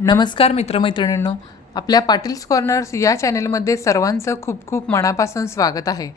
नमस्कार मित्रमैत्रिणींनो, आपल्या पाटील्स कॉर्नर्स या चॅनेलमध्ये सर्वांचं खूप खूप मनापासून स्वागत आहे.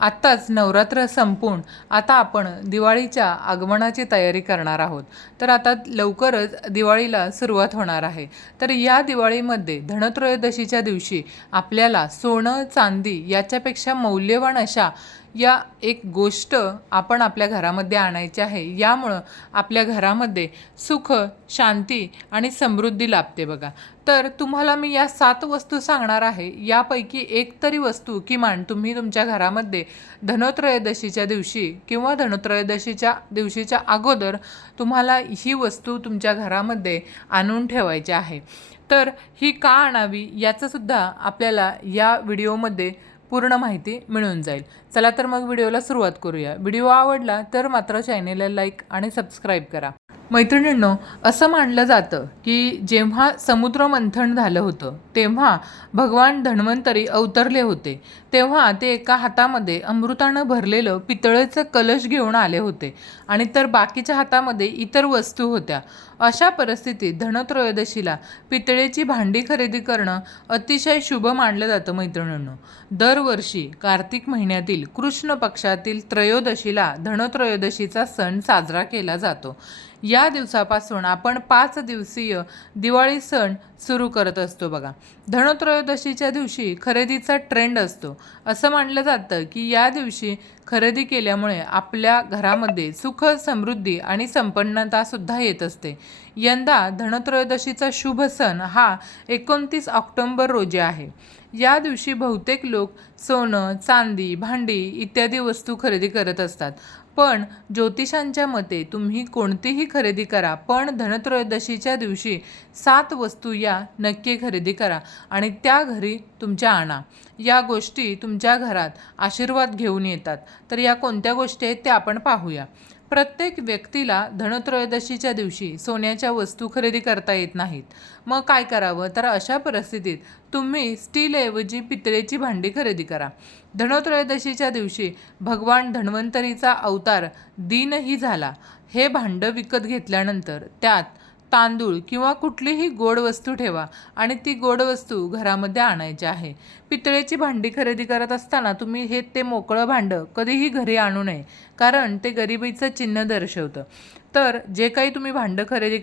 आत्ताच नवरात्र संपून आता आपण दिवाळीच्या आगमनाची तयारी करणार आहोत. तर आता लवकरच दिवाळीला सुरुवात होणार आहे. तर या दिवाळीमध्ये धनत्रयोदशीच्या दिवशी आपल्याला सोनं चांदी याच्यापेक्षा मौल्यवान अशा या एक गोष्ट आपण आपल्या घरामध्ये आणायची आहे. यामुळं आपल्या घरामध्ये सुख, शांती आणि समृद्धी लाभते बघा. तर तुम्हाला मी या 7 वस्तू सांगणार आहे. यापैकी एक तरी वस्तू किमान तुम्ही तुमच्या घरामध्ये धनत्रयोदशीच्या दिवशी किंवा धनत्रयोदशीच्या दिवशीच्या अगोदर तुम्हाला ही वस्तू तुमच्या घरामध्ये आणून ठेवायची आहे. तर ही का आणावी याचंसुद्धा आपल्याला या व्हिडिओमध्ये पूर्ण माहिती मिळून जाईल. चला तर मग व्हिडिओला सुरुवात करूया. व्हिडिओ आवडला तर मात्र चॅनेलला लाईक आणि सबस्क्राईब करा. मैत्रिणींनो, असं मानलं जातं की जेव्हा समुद्र मंथन झालं होतं तेव्हा भगवान धन्वंतरी अवतरले होते. तेव्हा ते एका हातामध्ये अमृतानं भरलेलं पितळेचं कलश घेऊन आले होते आणि तर बाकीच्या हातामध्ये इतर वस्तू होत्या. अशा परिस्थितीत धनत्रयोदशीला पितळेची भांडी खरेदी करणं अतिशय शुभ मानलं जातं. मैत्रिणींनो, दरवर्षी कार्तिक महिन्यातील कृष्ण पक्षातील त्रयोदशीला धनत्रयोदशीचा सण साजरा केला जातो. या दिवसापासून आपण 5 दिवसीय दिवाळी सण सुरू करत असतो बघा. धनत्रयोदशीच्या दिवशी खरेदीचा ट्रेंड असतो. असं मानलं जातं की या दिवशी खरेदी केल्यामुळे आपल्या घरामध्ये सुख, समृद्धी आणि संपन्नतासुद्धा येत असते. यंदा धनत्रयोदशीचा शुभ सण हा 29 ऑक्टोबर रोजी आहे. या दिवशी बहुतेक लोक सोनं, चांदी, भांडी इत्यादी वस्तू खरेदी करत असतात. पण ज्योतिषांच्या मते तुम्ही कोणतीही खरेदी करा, पण धनत्रयोदशीच्या दिवशी 7 वस्तू या नक्की खरेदी करा आणि त्या घरी तुमच्या आणा. या गोष्टी तुमच्या घरात आशीर्वाद घेऊन येतात. तर या कोणत्या गोष्टी आहेत त्या आपण पाहूया. प्रत्येक व्यक्तीला धनत्रयोदशीच्या दिवशी सोन्याच्या वस्तू खरेदी करता येत नाहीत. मग काय करावं? तर अशा परिस्थितीत तुम्ही स्टीलऐवजी पितळेची भांडी खरेदी करा. धनत्रयोदशीच्या दिवशी भगवान धन्वंतरीचा अवतार दीनही झाला. हे भांडं विकत घेतल्यानंतर त्यात तांदूळ किंवा कुठलीही गोड वस्तू ठेवा आणि ती गोड वस्तू घरामध्ये आणायची आहे. पितळेची भांडी खरेदी करत असताना तुम्ही ते मोकळं भांडं कधीही घरी आणू नये, कारण ते गरिबीचं चिन्ह दर्शवतं. तर जे काही तुम्ही भांडं खरेदी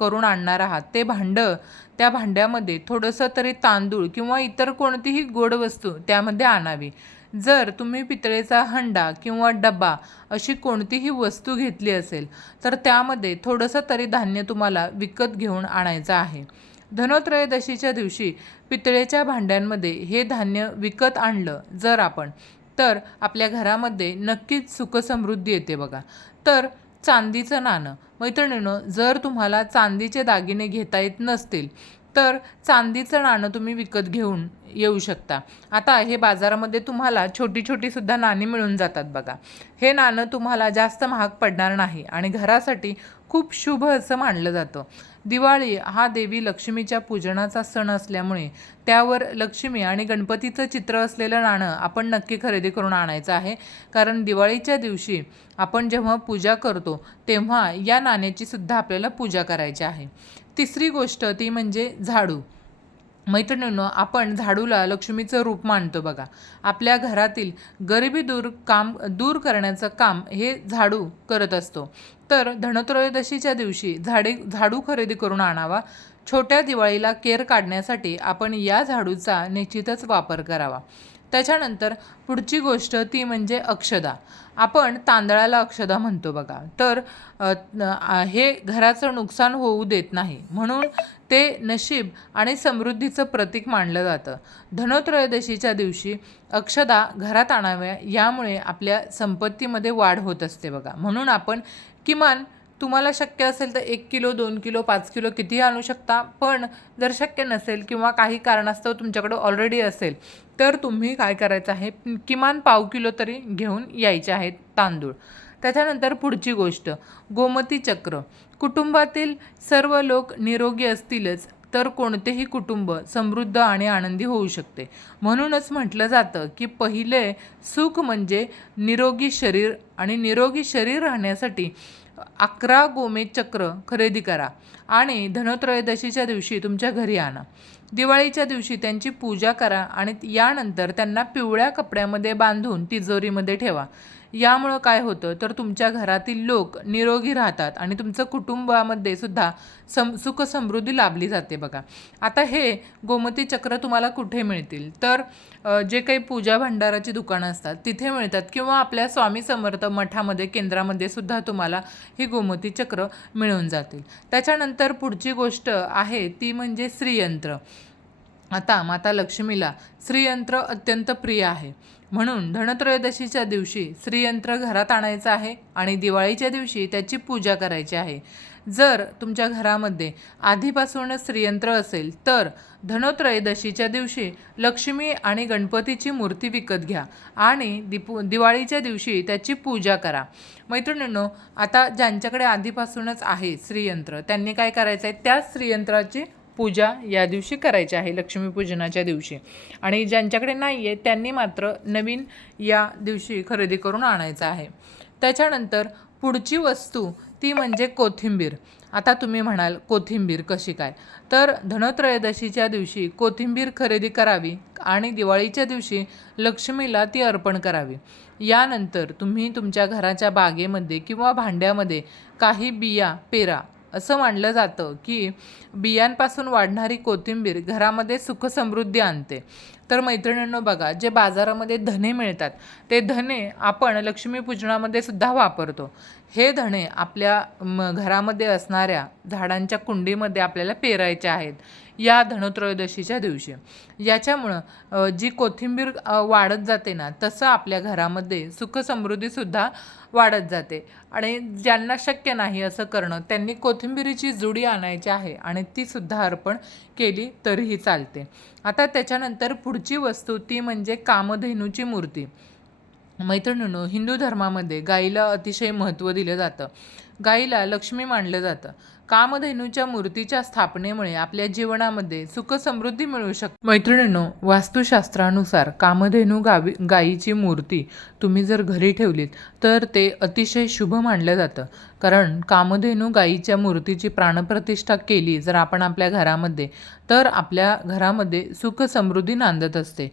करून आणणार आहात ते भांडं, त्या भांड्यामध्ये थोडंसं तरी तांदूळ किंवा इतर कोणतीही गोड वस्तू त्यामध्ये आणावी. जर तुम्ही पितळेचा हंडा किंवा डबा अशी कोणतीही वस्तू घेतली असेल तर त्यामध्ये थोडंसं तरी धान्य तुम्हाला विकत घेऊन आणायचं आहे. धनत्रयोदशीच्या दिवशी पितळेच्या भांड्यांमध्ये हे धान्य विकत आणलं जर आपण, तर आपल्या घरामध्ये नक्कीच सुखसमृद्धी येते बघा. तर चांदीचं नाणं. मैत्रिणींनो, जर तुम्हाला चांदीचे दागिने घेता येत नसतील तर चांदीचं नाणं तुम्ही विकत घेऊन येऊ शकता. आता हे बाजारामध्ये तुम्हाला छोटी छोटीसुद्धा नाणी मिळून जातात बघा. हे नाणं तुम्हाला जास्त महाग पडणार नाही आणि घरासाठी खूप शुभ असं मानलं जातं. दिवाळी हा देवी लक्ष्मीच्या पूजनाचा सण असल्यामुळे त्यावर लक्ष्मी आणि गणपतीचं चित्र असलेलं नाणं आपण नक्की खरेदी करून आणायचं आहे. कारण दिवाळीच्या दिवशी आपण जेव्हा पूजा करतो तेव्हा या नाण्याची सुद्धा आपल्याला पूजा करायची आहे. तिसरी गोष्ट ती म्हणजे झाडू. मैत्रिणींनो, आपण झाडूला लक्ष्मीचं रूप मानतो बघा. आपल्या घरातील गरिबी दूर करण्याचं काम हे झाडू करत असतो. तर धनत्रयोदशीच्या दिवशी झाडू खरेदी करून आणावा. छोट्या दिवाळीला केर काढण्यासाठी आपण या झाडूचा निश्चितच वापर करावा. त्याच्यानंतर पुढची गोष्ट ती म्हणजे अक्षदा. आपण तांदळाला अक्षदा म्हणतो बघा. तर हे घराचं नुकसान होऊ देत नाही, म्हणून ते नशीब आणि समृद्धीचं प्रतीक मानलं जातं. धनत्रयोदशीच्या दिवशी अक्षदा घरात आणाव्या, यामुळे आपल्या संपत्तीमध्ये वाढ होत असते बघा. म्हणून आपण किमान, तुम्हाला शक्य असेल तर 1 किलो, 2 किलो, 5 किलो कितीही आणू शकता. पण जर शक्य नसेल किंवा काही कारणास्तव तुमच्याकडे ऑलरेडी असेल तर तुम्ही काय करायचं आहे, किमान पाव किलो तरी घेऊन यायचे आहेत तांदूळ. त्याच्यानंतर पुढची गोष्ट गोमती चक्र. कुटुंबातील सर्व लोक निरोगी असतीलच तर कोणतेही कुटुंब समृद्ध आणि आनंदी होऊ शकते. म्हणूनच म्हटलं जातं की पहिले सुख म्हणजे निरोगी शरीर, आणि निरोगी शरीर राहण्यासाठी 11 गोमेद चक्र खरेदी करा आणि धनत्रयोदशीच्या दिवशी तुमच्या घरी आणा. दिवाळीच्या दिवशी त्यांची पूजा करा आणि यानंतर त्यांना पिवळ्या कपड्यामध्ये बांधून तिजोरीमध्ये ठेवा. यामुळं काय होतं तर तुमच्या घरातील लोक निरोगी राहतात आणि तुमचं कुटुंबामध्ये सुद्धा सुख समृद्धी लाभली जाते बघा. आता हे गोमती चक्र तुम्हाला कुठे मिळतील तर जे काही पूजा भंडाराची दुकानं असतात तिथे मिळतात किंवा आपल्या स्वामी समर्थ मठामध्ये केंद्रामध्ये सुद्धा तुम्हाला ही गोमती चक्र मिळून जातील. त्याच्यानंतर पुढची गोष्ट आहे ती म्हणजे श्रीयंत्र. आता माता लक्ष्मीला श्रीयंत्र अत्यंत प्रिय आहे, म्हणून धनत्रयोदशीच्या दिवशी श्रीयंत्र घरात आणायचं आहे आणि दिवाळीच्या दिवशी त्याची पूजा करायची आहे. जर तुमच्या घरामध्ये आधीपासूनच श्रीयंत्र असेल तर धनत्रयोदशीच्या दिवशी लक्ष्मी आणि गणपतीची मूर्ती विकत घ्या आणि दिवाळीच्या दिवशी त्याची पूजा करा. मैत्रिणींनो, आता ज्यांच्याकडे आधीपासूनच आहे श्रीयंत्र त्यांनी काय करायचं आहे, त्याच श्रीयंत्राची पूजा या दिवशी करायची आहे लक्ष्मीपूजनाच्या दिवशी. आणि ज्यांच्याकडे नाही आहे त्यांनी मात्र नवीन या दिवशी खरेदी करून आणायचं आहे. त्याच्यानंतर पुढची वस्तू ती म्हणजे कोथिंबीर. आता तुम्ही म्हणाल कोथिंबीर कशी काय, तर धनत्रयोदशीच्या दिवशी कोथिंबीर खरेदी करावी आणि दिवाळीच्या दिवशी लक्ष्मीला ती अर्पण करावी. यानंतर तुम्ही तुमच्या घराच्या बागेमध्ये किंवा भांड्यामध्ये काही बिया पेरा. असं मानलं जातं की बियांपासून वाढणारी कोथिंबीर घरामध्ये सुखसमृद्धी आणते. तर मैत्रिणींनो बघा, जे बाजारामध्ये धने मिळतात ते धने आपण लक्ष्मीपूजनामध्ये सुद्धा वापरतो. हे धणे आपल्या घरामध्ये असणाऱ्या झाडांच्या कुंडीमध्ये आपल्याला पेरायचे आहेत या धनत्रयोदशीच्या दिवशी. याच्यामुळं जी कोथिंबीर वाढत जाते ना, तसं आपल्या घरामध्ये सुखसमृद्धीसुद्धा वाढत जाते. आणि ज्यांना शक्य नाही असं करणं त्यांनी कोथिंबीरीची जुडी आणायची आहे आणि तीसुद्धा अर्पण केली तरीही चालते. आता त्याच्यानंतर पुढची वस्तू ती म्हणजे कामधेनूची मूर्ती. मैत्रिणींनो, हिंदू धर्मामध्ये गाईला अतिशय महत्त्व दिलं जातं. गाईला लक्ष्मी मानलं जातं. कामधेनूच्या मूर्तीच्या स्थापनेमुळे आपल्या जीवनामध्ये सुखसमृद्धी मिळू शकते. मैत्रिणींनो, वास्तुशास्त्रानुसार कामधेनू गाईची मूर्ती तुम्ही जर घरी ठेवलीत तर ते अतिशय शुभ मानलं जातं. कारण कामधेनू गाईच्या मूर्तीची प्राणप्रतिष्ठा केली जर आपण आपल्या घरामध्ये तर आपल्या घरामध्ये सुखसमृद्धी नांदत असते.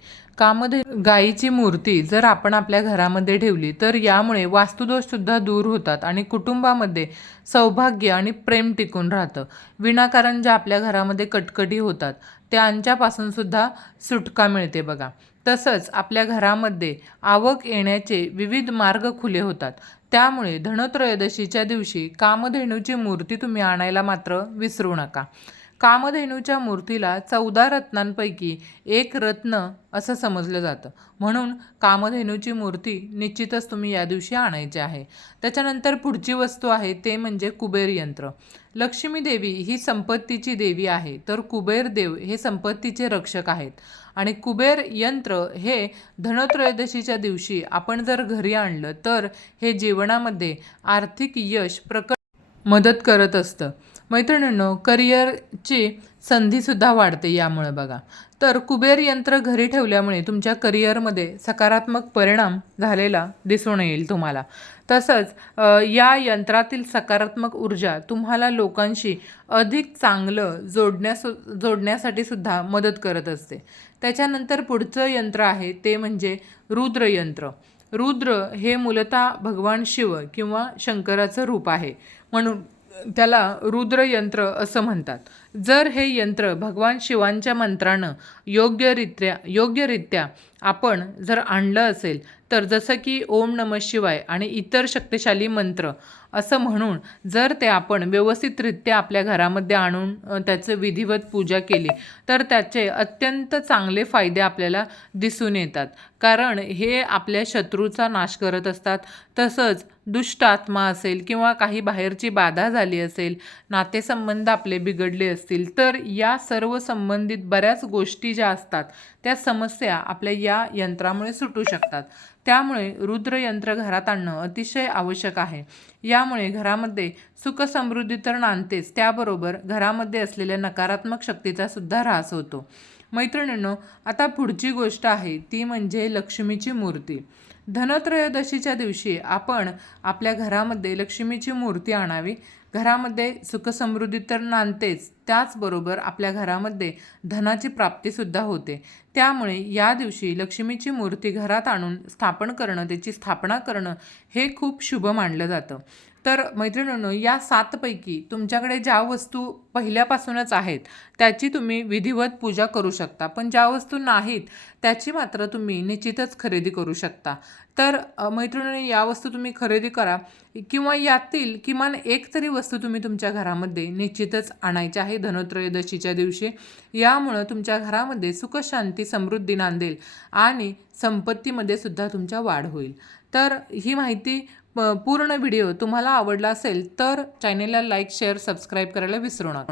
गाईची मूर्ती जर आपण आपल्या घरामध्ये ठेवली तर यामुळे वास्तुदोषसुद्धा दूर होतात आणि कुटुंबामध्ये सौभाग्य आणि प्रेम टिकून राहतं. विनाकारण ज्या आपल्या घरामध्ये कटकटी होतात त्यांच्यापासून सुद्धा सुटका मिळते बघा. तसंच आपल्या घरामध्ये आवक येण्याचे विविध मार्ग खुले होतात. त्यामुळे धनत्रयोदशीच्या दिवशी कामधेनूची मूर्ती तुम्ही आणायला मात्र विसरू नका. कामधेनूच्या मूर्तीला 14 रत्नांपैकी एक रत्न असं समजलं जातं, म्हणून कामधेनूची मूर्ती निश्चितच तुम्ही या दिवशी आणायची आहे. त्याच्यानंतर पुढची वस्तू आहे ते म्हणजे कुबेर यंत्र. लक्ष्मी देवी ही संपत्तीची देवी आहे तर कुबेर देव हे संपत्तीचे रक्षक आहेत. आणि कुबेर यंत्र हे धनत्रयोदशीच्या दिवशी आपण जर घरी आणलं तर हे जीवनामध्ये आर्थिक यश मदत करत असतं. मैत्रिणींनो, करिअरची संधीसुद्धा वाढते यामुळे बघा. तर कुबेर यंत्र घरी ठेवल्यामुळे तुमच्या करिअरमध्ये सकारात्मक परिणाम झालेला दिसून येईल तुम्हाला. तसंच या यंत्रातील सकारात्मक ऊर्जा तुम्हाला लोकांशी अधिक चांगलं जोडण्यासाठी सुद्धा मदत करत असते. त्याच्यानंतर पुढचं यंत्र आहे ते म्हणजे रुद्रयंत्र. रुद्र हे मूलतः भगवान शिव किंवा शंकराचं रूप आहे, म्हणून त्याला रुद्रयंत्र असं म्हणतात. जर हे यंत्र भगवान शिवांच्या मंत्रानं योग्यरित्या आपण जर आणलं असेल तर जसं की ओम नमः शिवाय आणि इतर शक्तिशाली मंत्र असं म्हणून जर ते आपण व्यवस्थितरित्या आपल्या घरामध्ये आणून त्याचं विधिवत पूजा केली तर त्याचे अत्यंत चांगले फायदे आपल्याला दिसून येतात. कारण हे आपल्या शत्रूचा नाश करत असतात. तसंच दुष्ट आत्मा असेल किंवा काही बाहेरची बाधा झाली असेल, नातेसंबंध आपले बिघडले असतील तर या सर्व संबंधित बऱ्याच गोष्टी ज्या असतात त्या समस्या आपल्या या यंत्रामुळे सुटू शकतात. त्यामुळे रुद्रयंत्र घरात आणणं अतिशय आवश्यक आहे. यामुळे घरामध्ये सुखसमृद्धी तर नांदतेच, त्याबरोबर घरामध्ये असलेल्या नकारात्मक शक्तीचा सुद्धा ऱ्हास होतो. मैत्रिणींनो, आता पुढची गोष्ट आहे ती म्हणजे लक्ष्मीची मूर्ती. धनत्रयोदशीच्या दिवशी आपण आपल्या घरामध्ये लक्ष्मीची मूर्ती आणावी. घरामध्ये सुखसमृद्धी तर नांदतेच, त्याचबरोबर आपल्या घरामध्ये धनाची प्राप्तीसुद्धा होते. त्यामुळे या दिवशी लक्ष्मीची मूर्ती घरात आणून स्थापन करणं, त्याची स्थापना करणं हे खूप शुभ मानलं जातं. तर मैत्रिणींनो, या 7 पैकी तुमच्याकडे ज्या वस्तू पहिल्यापासूनच आहेत त्याची तुम्ही विधिवत पूजा करू शकता, पण ज्या वस्तू नाहीत त्याची मात्र तुम्ही निश्चितच खरेदी करू शकता. तर मैत्रिणींनो, या वस्तू तुम्ही खरेदी करा किंवा यातील किमान एक तरी वस्तू तुम्ही तुमच्या घरामध्ये निश्चितच आणायची आहे धनत्रयोदशीच्या दिवशी. यामुळं तुमच्या घरामध्ये सुख, शांती, समृद्धी नांदेल आणि संपत्तीमध्ये सुद्धा तुमच्या वाढ होईल. तर ही माहिती पूर्ण व्हिडिओ तुम्हाला आवडला असेल तर चॅनेलला लाईक, शेअर, सबस्क्राईब करायला विसरू नका.